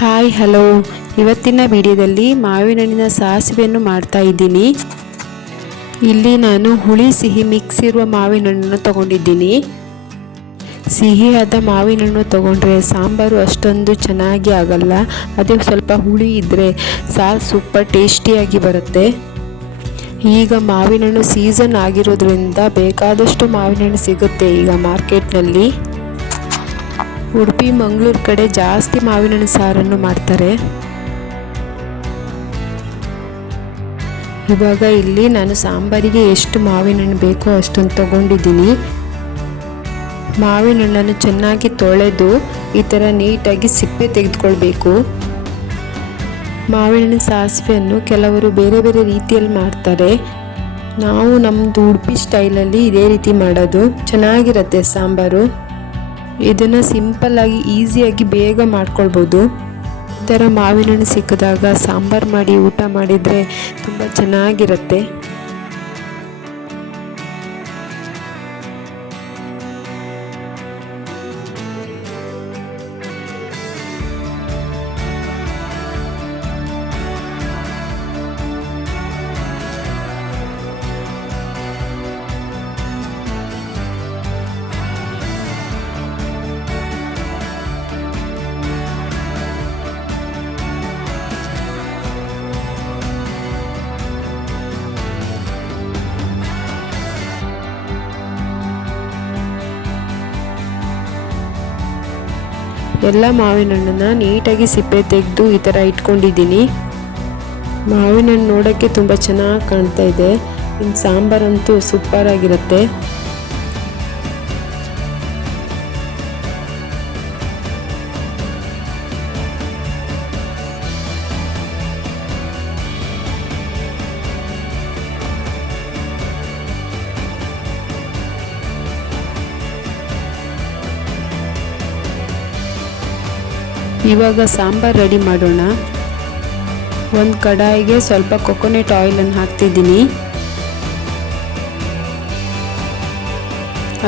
Hi hello, ಇವತ್ತಿನ ವಿಡಿಯೋದಲ್ಲಿ ಮಾವಿನ ಹಣ್ಣಿನ ಸಾಸಿವೆಯನ್ನು ಮಾಡ್ತಾ ಇದ್ದೀನಿ. ಇಲ್ಲಿ ನಾನು ಹುಳಿ ಸಿಹಿ ಮಿಕ್ಸ್ ಇರುವ ಮಾವಿನ ಹಣ್ಣನ್ನು ತಗೊಂಡಿದ್ದೀನಿ. ಸಿಹಿಯಾದ ಮಾವಿನ ಹಣ್ಣು ತಗೊಂಡ್ರೆ ಸಾಂಬಾರು ಅಷ್ಟೊಂದು ಚೆನ್ನಾಗಿ ಆಗಲ್ಲ. ಅದೇ ಸ್ವಲ್ಪ ಹುಳಿ ಇದ್ದರೆ ಸಾರು ಸೂಪರ್ ಟೇಸ್ಟಿಯಾಗಿ ಬರುತ್ತೆ. ಈಗ ಮಾವಿನ ಹಣ್ಣು ಸೀಸನ್ ಆಗಿರೋದ್ರಿಂದ ಬೇಕಾದಷ್ಟು ಮಾವಿನ ಹಣ್ಣು ಸಿಗುತ್ತೆ ಈಗ ಮಾರ್ಕೆಟ್ನಲ್ಲಿ. ಉಡುಪಿ ಮಂಗಳೂರು ಕಡೆ ಜಾಸ್ತಿ ಮಾವಿನ ಹಣ್ಣು ಸಾರನ್ನು ಮಾಡ್ತಾರೆ. ಇವಾಗ ಇಲ್ಲಿ ನಾನು ಸಾಂಬಾರಿಗೆ ಎಷ್ಟು ಮಾವಿನ ಹಣ್ಣು ಬೇಕೋ ಅಷ್ಟೊಂದು ತಗೊಂಡಿದ್ದೀನಿ. ಮಾವಿನ ಹಣ್ಣನ್ನು ಚೆನ್ನಾಗಿ ತೊಳೆದು ಈ ಥರ ನೀಟಾಗಿ ಸಿಪ್ಪೆ ತೆಗೆದುಕೊಳ್ಬೇಕು. ಮಾವಿನ ಹಣ್ಣು ಸಾಸಿವೆಯನ್ನು ಕೆಲವರು ಬೇರೆ ಬೇರೆ ರೀತಿಯಲ್ಲಿ ಮಾಡ್ತಾರೆ. ನಾವು ನಮ್ಮದು ಉಡುಪಿ ಸ್ಟೈಲಲ್ಲಿ ಇದೇ ರೀತಿ ಮಾಡೋದು, ಚೆನ್ನಾಗಿರುತ್ತೆ ಸಾಂಬಾರು. ಇದನ್ನು ಸಿಂಪಲ್ಲಾಗಿ ಈಸಿಯಾಗಿ ಬೇಗ ಮಾಡ್ಕೊಳ್ಬೋದು. ಈ ಥರ ಮಾವಿನ ಹಣ್ಣು ಸಿಕ್ಕಿದಾಗ ಸಾಂಬಾರು ಮಾಡಿ ಊಟ ಮಾಡಿದರೆ ತುಂಬ ಚೆನ್ನಾಗಿರುತ್ತೆ. ಎಲ್ಲ ಮಾವಿನ ಹಣ್ಣನ್ನು ನೀಟಾಗಿ ಸಿಪ್ಪೆ ತೆಗೆದು ಈ ಥರ ಇಟ್ಕೊಂಡಿದ್ದೀನಿ. ಮಾವಿನ ಹಣ್ಣು ನೋಡೋಕ್ಕೆ ತುಂಬ ಚೆನ್ನಾಗಿ ಕಾಣ್ತಾ ಇದೆ. ಇನ್ನು ಸಾಂಬಾರಂತೂ ಸೂಪರ್ ಆಗಿರುತ್ತೆ. ಇವಾಗ ಸಾಂಬಾರು ರೆಡಿ ಮಾಡೋಣ. ಒಂದು ಕಡಾಯಿಗೆ ಸ್ವಲ್ಪ ಕೊಕೊನೆಟ್ ಆಯಿಲನ್ನು ಹಾಕ್ತಿದ್ದೀನಿ.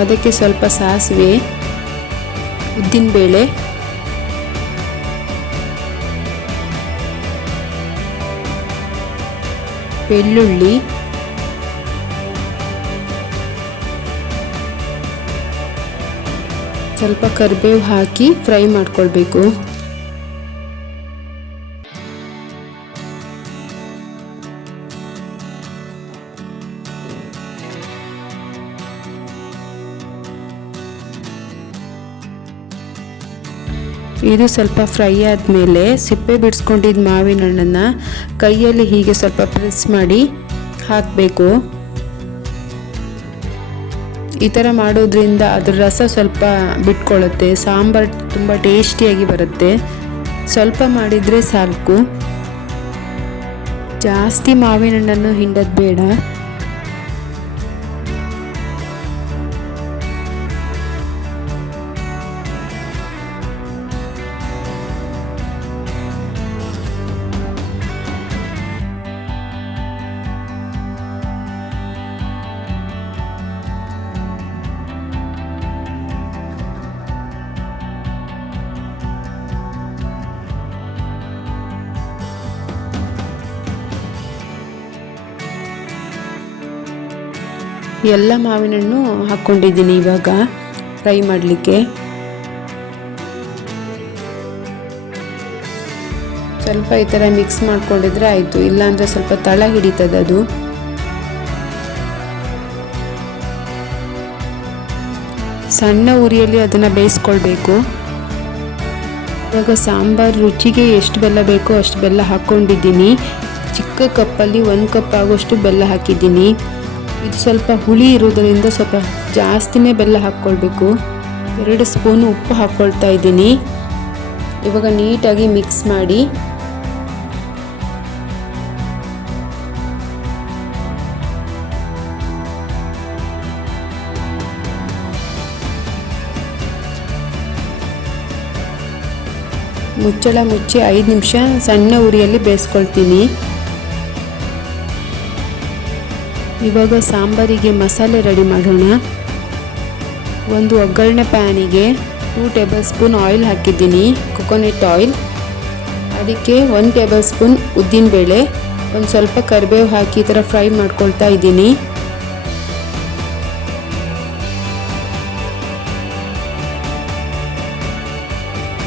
ಅದಕ್ಕೆ ಸ್ವಲ್ಪ ಸಾಸಿವೆ, ಉದ್ದಿನಬೇಳೆ, ಬೆಳ್ಳುಳ್ಳಿ, ಸ್ವಲ್ಪ ಕರಿಬೇವು ಹಾಕಿ ಫ್ರೈ ಮಾಡ್ಕೊಳ್ಬೇಕು. ಇದು ಸ್ವಲ್ಪ ಫ್ರೈ ಆದಮೇಲೆ ಸಿಪ್ಪೆ ಬಿಡಿಸ್ಕೊಂಡಿದ್ದ ಮಾವಿನ ಹಣ್ಣನ್ನು ಕೈಯಲ್ಲಿ ಹೀಗೆ ಸ್ವಲ್ಪ ಪ್ರೆಸ್ ಮಾಡಿ ಹಾಕಬೇಕು. ಈ ಥರ ಮಾಡೋದ್ರಿಂದ ಅದರ ರಸ ಸ್ವಲ್ಪ ಬಿಟ್ಕೊಳ್ಳುತ್ತೆ. ಸಾಂಬಾರು ತುಂಬ ಟೇಸ್ಟಿಯಾಗಿ ಬರುತ್ತೆ. ಸ್ವಲ್ಪ ಮಾಡಿದರೆ ಸಾಕು, ಜಾಸ್ತಿ ಮಾವಿನ ಹಣ್ಣನ್ನು ಹಿಂಡೋದು ಬೇಡ. ಎಲ್ಲ ಮಾವಿನ ಹಣ್ಣು ಹಾಕ್ಕೊಂಡಿದ್ದೀನಿ ಇವಾಗ ಫ್ರೈ ಮಾಡಲಿಕ್ಕೆ. ಸ್ವಲ್ಪ ಈ ಥರ ಮಿಕ್ಸ್ ಮಾಡ್ಕೊಂಡಿದ್ರೆ ಆಯಿತು, ಇಲ್ಲಾಂದರೆ ಸ್ವಲ್ಪ ತಳ ಹಿಡಿತದೆ ಅದು. ಸಣ್ಣ ಉರಿಯಲ್ಲಿ ಅದನ್ನು ಬೇಯಿಸ್ಕೊಳ್ಬೇಕು. ಇವಾಗ ಸಾಂಬಾರು ರುಚಿಗೆ ಎಷ್ಟು ಬೆಲ್ಲ ಬೇಕೋ ಅಷ್ಟು ಬೆಲ್ಲ ಹಾಕ್ಕೊಂಡಿದ್ದೀನಿ. ಚಿಕ್ಕ ಕಪ್ಪಲ್ಲಿ 1 ಕಪ್ ಆಗೋಷ್ಟು ಬೆಲ್ಲ ಹಾಕಿದ್ದೀನಿ. ಇದು ಸ್ವಲ್ಪ ಹುಳಿ ಇರೋದರಿಂದ ಸ್ವಲ್ಪ ಜಾಸ್ತಿನೇ ಬೆಲ್ಲ ಹಾಕ್ಕೊಳ್ಬೇಕು. 2 ಸ್ಪೂನು ಉಪ್ಪು ಹಾಕ್ಕೊಳ್ತಾ ಇದ್ದೀನಿ. ಇವಾಗ ನೀಟಾಗಿ ಮಿಕ್ಸ್ ಮಾಡಿ ಮುಚ್ಚಳ ಮುಚ್ಚಿ 5 ನಿಮಿಷ ಸಣ್ಣ ಉರಿಯಲ್ಲಿ ಬೇಯಿಸ್ಕೊಳ್ತೀನಿ. ಇವಾಗ ಸಾಂಬಾರಿಗೆ ಮಸಾಲೆ ರೆಡಿ ಮಾಡೋಣ. ಒಂದು ಒಗ್ಗರಣೆ ಪ್ಯಾನಿಗೆ 2 ಟೇಬಲ್ ಸ್ಪೂನ್ ಆಯಿಲ್ ಹಾಕಿದ್ದೀನಿ, ಕೊಕೊನೆಟ್ ಆಯಿಲ್. ಅದಕ್ಕೆ 1 ಟೇಬಲ್ ಸ್ಪೂನ್ ಉದ್ದಿನಬೇಳೆ, ಒಂದು ಸ್ವಲ್ಪ ಕರಿಬೇವು ಹಾಕಿ ಈ ಥರ ಫ್ರೈ ಮಾಡ್ಕೊಳ್ತಾ ಇದ್ದೀನಿ.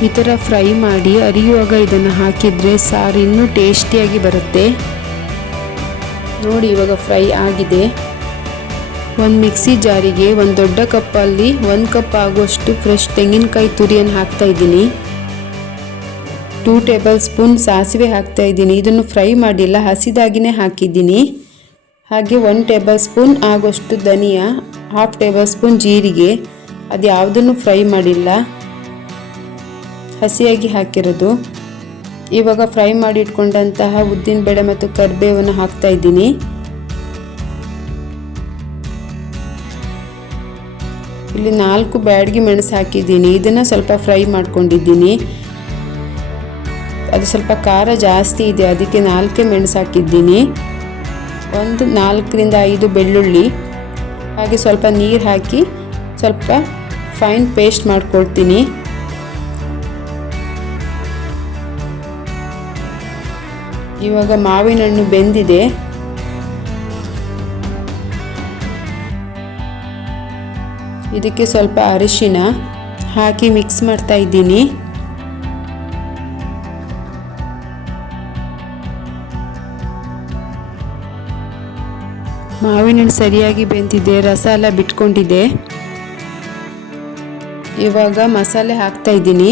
ಈ ಥರ ಫ್ರೈ ಮಾಡಿ ಅರಿಯುವಾಗ ಇದನ್ನು ಹಾಕಿದರೆ ಸಾರು ಇನ್ನೂ ಟೇಸ್ಟಿಯಾಗಿ ಬರುತ್ತೆ. ನೋಡಿ ಇವಾಗ ಫ್ರೈ ಆಗಿದೆ. ಒಂದು ಮಿಕ್ಸಿ ಜಾರಿಗೆ ಒಂದು ದೊಡ್ಡ ಕಪ್ಪಲ್ಲಿ 1 ಕಪ್ ಆಗುವಷ್ಟು ಫ್ರೆಶ್ ತೆಂಗಿನಕಾಯಿ ತುರಿಯನ್ನು ಹಾಕ್ತಾ ಇದ್ದೀನಿ. 2 ಟೇಬಲ್ ಸ್ಪೂನ್ ಸಾಸಿವೆ ಹಾಕ್ತಾ ಇದ್ದೀನಿ. ಇದನ್ನು ಫ್ರೈ ಮಾಡಿಲ್ಲ, ಹಸಿದಾಗಿನೇ ಹಾಕಿದ್ದೀನಿ. ಹಾಗೆ 1 ಟೇಬಲ್ ಸ್ಪೂನ್ ಆಗುವಷ್ಟು ಧನಿಯಾ, 1/2 ಟೇಬಲ್ ಸ್ಪೂನ್ ಜೀರಿಗೆ, ಅದು ಯಾವುದನ್ನು ಫ್ರೈ ಮಾಡಿಲ್ಲ, ಹಸಿಯಾಗಿ ಹಾಕಿರೋದು. ಇವಾಗ ಫ್ರೈ ಮಾಡಿ ಇಟ್ಕೊಂಡಂತಹ ಉದ್ದಿನಬೇಳೆ ಮತ್ತು ಕರಿಬೇವನ್ನು ಹಾಕ್ತಾ ಇದ್ದೀನಿ. ಇಲ್ಲಿ 4 ಬ್ಯಾಡಗಿ ಮೆಣಸು ಹಾಕಿದ್ದೀನಿ. ಇದನ್ನು ಸ್ವಲ್ಪ ಫ್ರೈ ಮಾಡ್ಕೊಂಡಿದ್ದೀನಿ. ಅದು ಸ್ವಲ್ಪ ಖಾರ ಜಾಸ್ತಿ ಇದೆ, ಅದಕ್ಕೆ 4 ಮೆಣಸು ಹಾಕಿದ್ದೀನಿ. ಒಂದು 4ರಿಂದ 5 ಬೆಳ್ಳುಳ್ಳಿ, ಹಾಗೆ ಸ್ವಲ್ಪ ನೀರು ಹಾಕಿ ಸ್ವಲ್ಪ ಫೈನ್ ಪೇಸ್ಟ್ ಮಾಡ್ಕೊಳ್ತೀನಿ. ಇವಾಗ ಮಾವಿನ ಹಣ್ಣು ಬೆಂದಿದೆ. ಇದಕ್ಕೆ ಸ್ವಲ್ಪ ಅರಿಶಿನ ಹಾಕಿ ಮಿಕ್ಸ್ ಮಾಡ್ತಾ ಇದ್ದೀನಿ. ಮಾವಿನ ಹಣ್ಣು ಸರಿಯಾಗಿ ಬೆಂದಿದೆ, ರಸ ಎಲ್ಲ ಬಿಟ್ಕೊಂಡಿದೆ. ಇವಾಗ ಮಸಾಲೆ ಹಾಕ್ತಾ ಇದ್ದೀನಿ.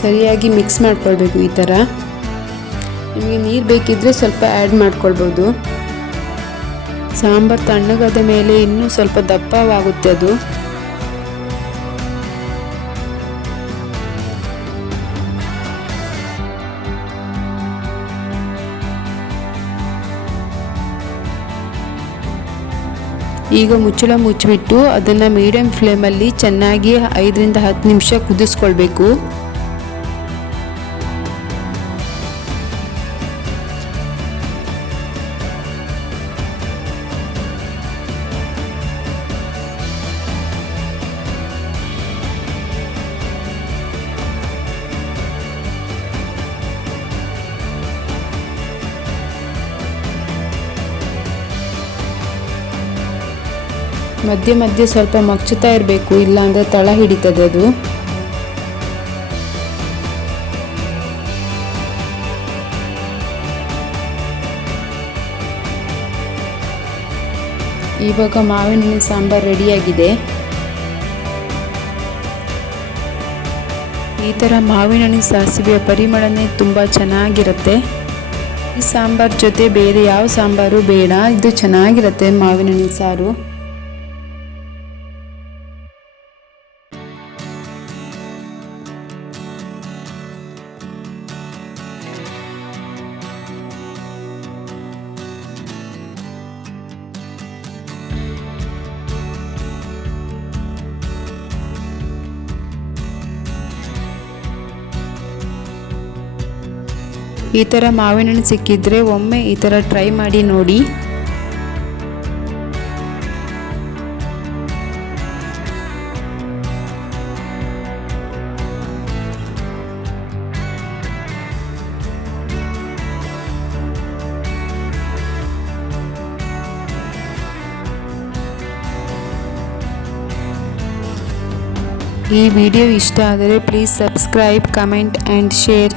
ಸರಿಯಾಗಿ ಮಿಕ್ಸ್ ಮಾಡ್ಕೊಳ್ಬೇಕು. ಈ ಥರ ನಿಮಗೆ ನೀರು ಬೇಕಿದ್ದರೆ ಸ್ವಲ್ಪ ಆ್ಯಡ್ ಮಾಡ್ಕೊಳ್ಬೋದು. ಸಾಂಬಾರು ತಣ್ಣಗಾದ ಮೇಲೆ ಇನ್ನೂ ಸ್ವಲ್ಪ ದಪ್ಪವಾಗುತ್ತೆ ಅದು. ಈಗ ಮುಚ್ಚಳ ಮುಚ್ಚಿಬಿಟ್ಟು ಅದನ್ನು ಮೀಡಿಯಮ್ ಫ್ಲೇಮಲ್ಲಿ ಚೆನ್ನಾಗಿ 5ರಿಂದ 10 ನಿಮಿಷ ಕುದಿಸ್ಕೊಳ್ಬೇಕು. ಮಧ್ಯೆ ಮಧ್ಯೆ ಸ್ವಲ್ಪ ಮಗ್ಚುತ್ತಾ ಇರಬೇಕು, ಇಲ್ಲಾಂದರೆ ತಳ ಹಿಡಿತದೆ ಅದು. ಇವಾಗ ಮಾವಿನ ಹಣ್ಣಿನ ಸಾಂಬಾರು ರೆಡಿಯಾಗಿದೆ. ಈ ಥರ ಮಾವಿನ ಹಣ್ಣಿನ ಸಾಸಿವೆಯ ಪರಿಮಳನೇ ತುಂಬ ಚೆನ್ನಾಗಿರುತ್ತೆ. ಈ ಸಾಂಬಾರು ಜೊತೆ ಬೇರೆ ಯಾವ ಸಾಂಬಾರು ಬೇಡ, ಇದು ಚೆನ್ನಾಗಿರುತ್ತೆ ಮಾವಿನ ಹಣ್ಣಿನ ಸಾರು. ಈ ಥರ ಮಾವಿನ ಹಣ್ಣು ಸಿಕ್ಕಿದ್ರೆ ಒಮ್ಮೆ ಈ ಥರ ಟ್ರೈ ಮಾಡಿ ನೋಡಿ. ಈ ವಿಡಿಯೋ ಇಷ್ಟ ಆದರೆ please subscribe, comment and share.